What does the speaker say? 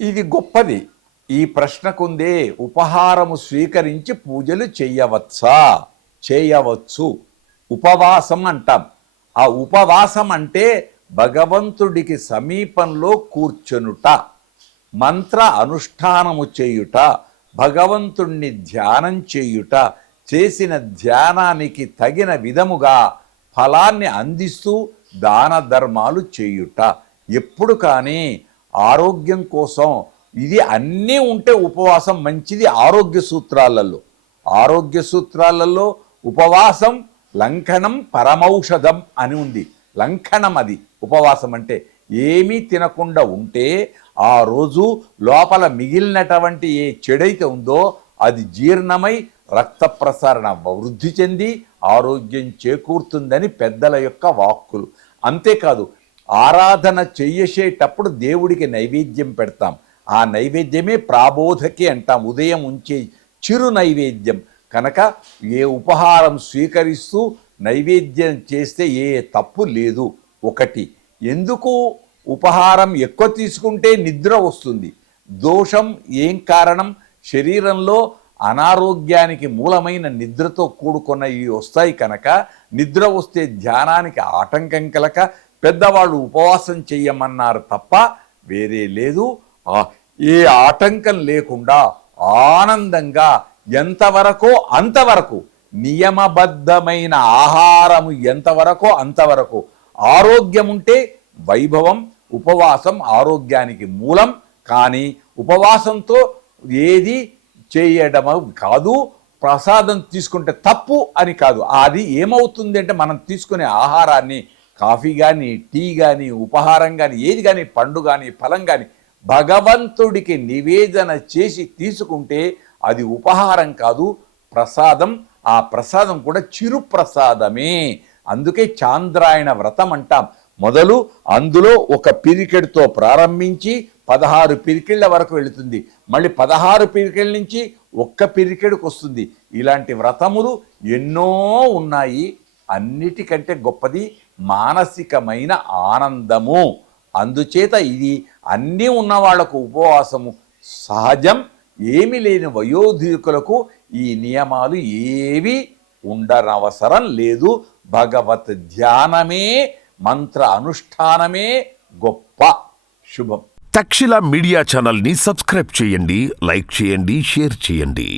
ఇది గొప్పది. ఈ ప్రశ్నకుందే ఉపహారము స్వీకరించి పూజలు చేయవచ్చా? చేయవచ్చు. ఉపవాసం అంటాం. ఆ ఉపవాసం అంటే భగవంతుడికి సమీపంలో కూర్చొనుట, మంత్ర అనుష్ఠానము చేయుట, భగవంతుణ్ణి ధ్యానం చేయుట, చేసిన ధ్యానానికి తగిన విధముగా ఫలాన్ని అందిస్తూ దాన ధర్మాలు చేయుట. ఎప్పుడు కానీ ఆరోగ్యం కోసం ఇది అన్నీ ఉంటే ఉపవాసం మంచిది. ఆరోగ్య సూత్రాలలో ఉపవాసం లంఘనం పరమౌషధం అని ఉంది. లంఘనం అది ఉపవాసం అంటే. ఏమీ తినకుండా ఉంటే ఆ రోజు లోపల మిగిలినటువంటి ఏ చెడైతే ఉందో అది జీర్ణమై రక్త ప్రసరణ వృద్ధి చెంది ఆరోగ్యం చేకూరుతుందని పెద్దల యొక్క వాక్కులు. అంతేకాదు, ఆరాధన చెయ్యేటప్పుడు దేవుడికి నైవేద్యం పెడతాం. ఆ నైవేద్యమే ప్రాబోధకి అంటాం, ఉదయం ఉంచే చిరు నైవేద్యం. కనుక ఏ ఉపహారం స్వీకరిస్తూ నైవేద్యం చేస్తే ఏ తప్పు లేదు. ఒకటి, ఎందుకు ఉపహారం ఎక్కువ తీసుకుంటే నిద్ర వస్తుంది. దోషం ఏం కారణం? శరీరంలో అనారోగ్యానికి మూలమైన నిద్రతో కూడుకున్న ఇవి వస్తాయి. కనుక నిద్ర వస్తే ధ్యానానికి ఆటంకం కలక పెద్దవాళ్ళు ఉపవాసం చెయ్యమన్నారు తప్ప వేరే లేదు. ఏ ఆటంకం లేకుండా ఆనందంగా ఎంతవరకో అంతవరకు, నియమబద్ధమైన ఆహారము ఎంతవరకో అంతవరకు, ఆరోగ్యం ఉంటే వైభవం. ఉపవాసం ఆరోగ్యానికి మూలం. కానీ ఉపవాసంతో ఏది చేయడం కాదు. ప్రసాదం తీసుకుంటే తప్పు అని కాదు. అది ఏమవుతుంది అంటే మనం తీసుకునే ఆహారాన్ని, కాఫీ కానీ, టీ కానీ, ఉపహారం కానీ, ఏది కానీ, పండు కానీ, ఫలం కానీ భగవంతుడికి నివేదన చేసి తీసుకుంటే అది ఉపహారం కాదు, ప్రసాదం. ఆ ప్రసాదం కూడా చిరు ప్రసాదమే. అందుకే చాంద్రాయణ వ్రతం అంటాం. మొదలు అందులో ఒక పిరికెడుతో ప్రారంభించి 16 పిరికెళ్ళ వరకు వెళుతుంది. మళ్ళీ 16 పిరికెళ్ళ నుంచి ఒక్క పిరికెడుకు వస్తుంది. ఇలాంటి వ్రతములు ఎన్నో ఉన్నాయి. అన్నిటికంటే గొప్పది మానసికమైన ఆనందము. అందుచేత ఇది అన్నీ ఉన్న వాళ్లకు ఉపవాసము సహజం. ఏమి లేని వయోధికులకు ఈ నియమాలు ఏవి ఉండనవసరం లేదు. భగవత్ ధ్యానమే, మంత్ర అనుష్ఠానమే గొప్ప. శుభం. తక్షశిల మీడియా ఛానల్ని సబ్స్క్రైబ్ చేయండి, లైక్ చేయండి, షేర్ చేయండి.